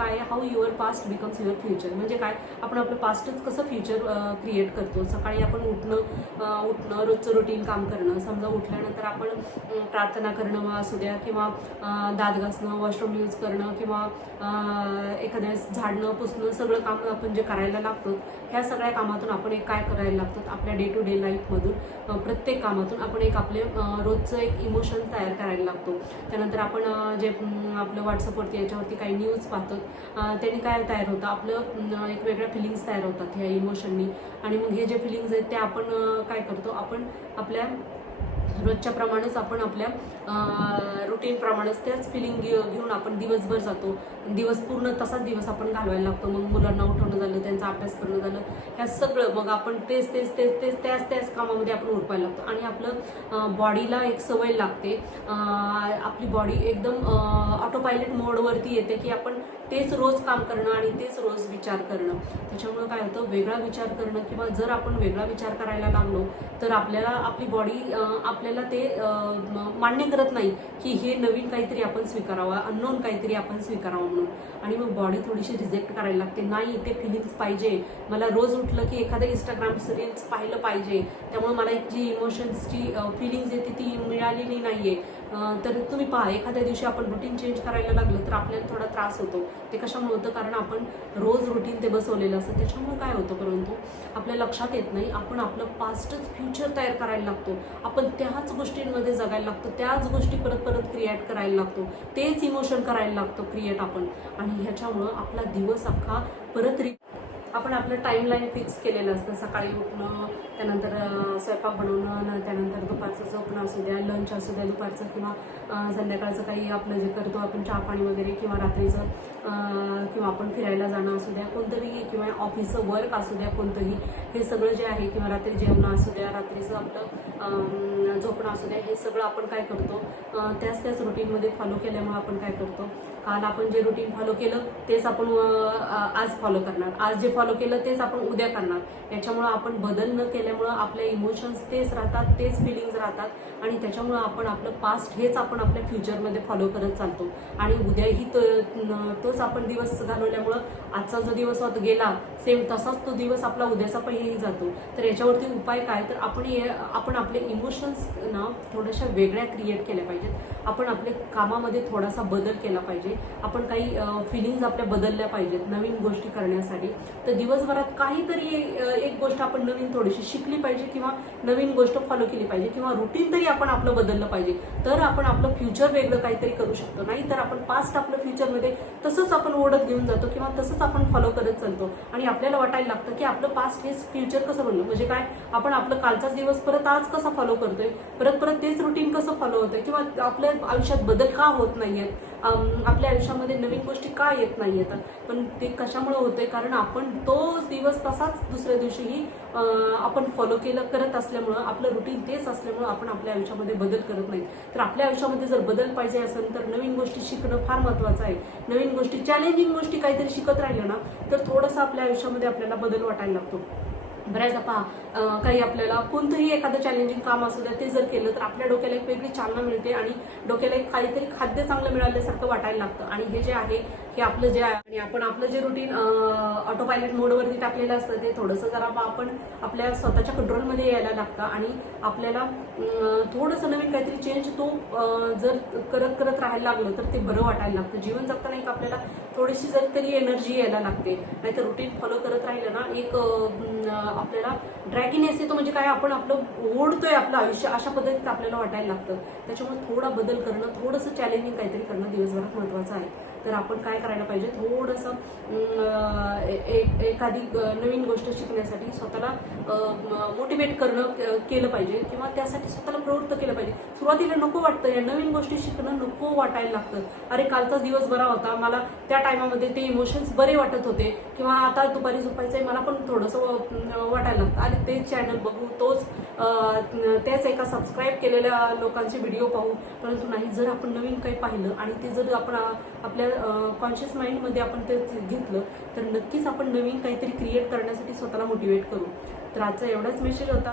काय आहे, how your past becomes your future. म्हणजे काय, आपण आपलं पास्टच कसं फ्युचर क्रिएट करतो. सकाळी आपण उठणं रोजचं रुटीन काम करणं. समजा उठल्यानंतर आपण प्रार्थना करणं असू द्या, किंवा दात घासणं, वॉशरूम यूज करणं, किंवा एखाद्या झाडणं पुसणं, सगळं काम आपण जे करायला लागतो, ह्या सगळ्या कामातून आपण एक काय करायला लागतो, आपल्या डे टू डे लाईफमधून प्रत्येक कामातून आपण एक आपले रोजचं एक इमोशन तयार करायला लागतो. त्यानंतर आपण जे आपलं व्हॉट्सअपवरती याच्यावरती काही न्यूज पाहतो, त्यांनी काय तयार होतं, आपलं एक वेगळ्या फिलिंग्स तयार होतात ह्या इमोशननी. आणि मग हे जे फिलिंग्स आहेत ते आपण काय करतो, आपण आपल्या रोजच्या प्रमाणेच आपण आपल्या रुटीनप्रमाणेच त्याच फिलिंग घेऊन आपण दिवसभर जातो. दिवस पूर्ण तसाच दिवस आपण घालवायला लागतो. मग मुलांना उठवणं झालं, त्यांचा अभ्यास करणं झालं, ह्या सगळं मग आपण त्याच कामामध्ये आपण उरपायला लागतो. आणि आपलं बॉडीला एक सवय लागते, आपली बॉडी एकदम ऑटोपायलट मोडवरती येते की आपण तेच रोज काम करणं आणि तेच रोज विचार करणं. त्याच्यामुळं काय होतं, वेगळा विचार करणं, किंवा जर आपण वेगळा विचार करायला लागलो तर आपल्याला आपली बॉडी आपल्याला ते मान्य करत नाही की हे नवीन काहीतरी आपण स्वीकारावं, अननोन काहीतरी आपण स्वीकारावं म्हणून. आणि मग बॉडी थोडीशी रिजेक्ट करायला लागते, नाही ते फिलिंग्स पाहिजे मला, रोज उठलं की एखादं इंस्टाग्राम रील्स पाहिलं पाहिजे, त्यामुळे मला एक जी इमोशन्सची फिलिंग्स येते ती मिळालेली नाही आहे. तर तुम्ही पहा, एखाद्या दिवशी आपण रुटीन चेंज करायला लागलं तर आपल्याला थोडा त्रास होतो. ते कशामुळे होतं, कारण आपण रोज रुटीन ते बसवलेलं असतं. त्याच्यामुळे काय होतं, परंतु आपल्या लक्षात येत नाही, आपण आपलं पास्टच फ्युचर तयार करायला लागतो. आपण त्याच गोष्टींमध्ये जगायला लागतो, त्याच गोष्टी परत परत क्रिएट करायला लागतो, तेच इमोशन करायला लागतो क्रिएट आपण. आणि ह्याच्यामुळं आपला दिवस अख्खा परत आपण आपलं टाईमलाईन फिक्स केलेलं असतं. सकाळी उठणं, त्यानंतर स्वयंपाक बनवणं, त्यानंतर दुपारचं झोपणं असू द्या, लंच असू द्या दुपारचं, किंवा संध्याकाळचं काही आपलं जे करतो आपण चहा पाणी वगैरे, किंवा रात्रीचं किंवा आपण फिरायला जाणं असू द्या, कोणतंही, किंवा ऑफिसचं वर्क असू द्या कोणतंही, हे सगळं जे आहे, किंवा रात्री जेवणं असू द्या, रात्रीचं आपलं झोपणं असू द्या, हे सगळं आपण काय करतो, त्याच रुटीनमध्ये फॉलो केल्यामुळे आपण काय करतो, काल आपण जे रुटीन फॉलो केलं तेच आपण आज फॉलो करणार, आज जे फॉलो केलं तेच आपण उद्या करणार. याच्यामुळं आपण बदल न केल्यामुळं आपले इमोशन्स तेच राहतात, तेच फिलिंग्स राहतात. आणि त्याच्यामुळं आपण आपलं पास्ट हेच आपण आपल्या फ्युचरमध्ये फॉलो करत चालतो. आणि उद्याही तोच आपण दिवस घालवल्यामुळं आजचा जो दिवस गेला सेम तसाच तो दिवस आपला उद्याचा पहिलेही जातो. तर याच्यावरती उपाय काय, तर आपण आपले इमोशन्स ना थोड्याशा वेगळ्या क्रिएट केल्या पाहिजेत. आपण आपल्या कामामध्ये थोडासा बदल केला पाहिजे. आपण काही फिलिंग्स आपल्या बदलल्या पाहिजेत नवीन गोष्टी करण्यासाठी. तर दिवसभरात काहीतरी एक गोष्ट आपण नवीन थोडीशी शिकली पाहिजे, किंवा नवीन गोष्ट फॉलो केली पाहिजे, किंवा रुटीन तरी आपण आपलं बदललं पाहिजे. तर आपण आपलं फ्युचर वेगळं काहीतरी करू शकतो. नाही तर आपण पास्ट आपलं फ्युचरमध्ये तसंच आपण ओढत घेऊन जातो, किंवा तसंच आपण फॉलो करत चालतो. आणि आपल्याला वाटायला लागतं की आपलं पास्ट हेच फ्युचर कसं बनलं. म्हणजे काय, आपण आपलं कालचाच दिवस परत आज कसा फॉलो करतोय, परत तेच रुटीन कसं फॉलो होतंय, किंवा आपल्या आयुष्यात बदल का होत नाहीयेत, आपल्या आयुष्यामध्ये नवीन गोष्टी का येत नाही येतात. पण ते कशामुळे होतंय, कारण आपण तोच दिवस तसाच दुसऱ्या दिवशीही आपण फॉलो करत असल्यामुळं, आपलं रुटीन तेच असल्यामुळं आपण आपल्या आयुष्यामध्ये बदल करत नाही. तर आपल्या आयुष्यामध्ये जर बदल पाहिजे असेल तर नवीन गोष्टी शिकणं फार महत्त्वाचं आहे. नवीन गोष्टी, चॅलेंजिंग गोष्टी काहीतरी शिकत राहिलं ना तर थोडंसं आपल्या आयुष्यामध्ये आपल्याला बदल वाटायला लागतो. बऱ्याचदा पहा, काही आपल्याला कोणतंही एखादं चॅलेंजिंग काम असू द्या, ते जर केलं तर आपल्या डोक्याला एक वेगळी चालना मिळते, आणि डोक्याला एक काहीतरी खाद्य चांगलं मिळाल्यासारखं वाटायला लागतं. आणि हे जे आहे हे आपलं जे आहे, आणि आपण आपलं जे रुटीन ऑटोपायलट मोडवरती टाकलेलं असतं ते थोडंसं जरा आपण आपल्या स्वतःच्या कंट्रोलमध्ये यायला लागतं. आणि आपल्याला थोडंसं नवीन काहीतरी चेंज तो जर करत राहायला लागलं तर ते बरं वाटायला लागतं. जीवन जगताना एक आपल्याला थोडीशी जर तरी एनर्जी यायला लागते. नाहीतर रुटीन फॉलो करत राहिलं ना एक आपल्याला ड्रॅगिनेस येतो. म्हणजे काय, आपण आपलं ओढतोय आपलं आयुष्य, अशा पद्धतीत आपल्याला वाटायला लागतं. त्याच्यामुळे थोडा बदल करणं, थोडंसं चॅलेंजिंग काहीतरी करणं दिवसभरात महत्त्वाचं आहे. तर आपण काय करायला पाहिजे, थोडंसं एखादी नवीन गोष्ट शिकण्यासाठी स्वतःला मोटिवेट केलं पाहिजे, किंवा त्यासाठी स्वतःला प्रवृत्त केलं पाहिजे. सुरुवातीला नको वाटतं, या नवीन गोष्टी शिकणं नको वाटायला लागतं. अरे कालचाच दिवस बरा होता, मला त्या टायमामध्ये ते इमोशन्स बरे वाटत होते, किंवा आता दुपारी झोपायचं आहे मला पण थोडंसं वाटायला लागतं. आणि तेच चॅनल बघू, त्याच एका सबस्क्राईब केलेल्या लोकांचे व्हिडिओ पाहू. परंतु नाही, जर आपण नवीन काही पाहिलं आणि ते जर आपण आपल्या कॉन्शियस माइंडमध्ये आपण ते घेतलं तर नक्कीच आपण नवीन काहीतरी क्रिएट करण्यासाठी स्वतःला मोटिवेट करू. तर आजचा एवढाच मेसेज होता.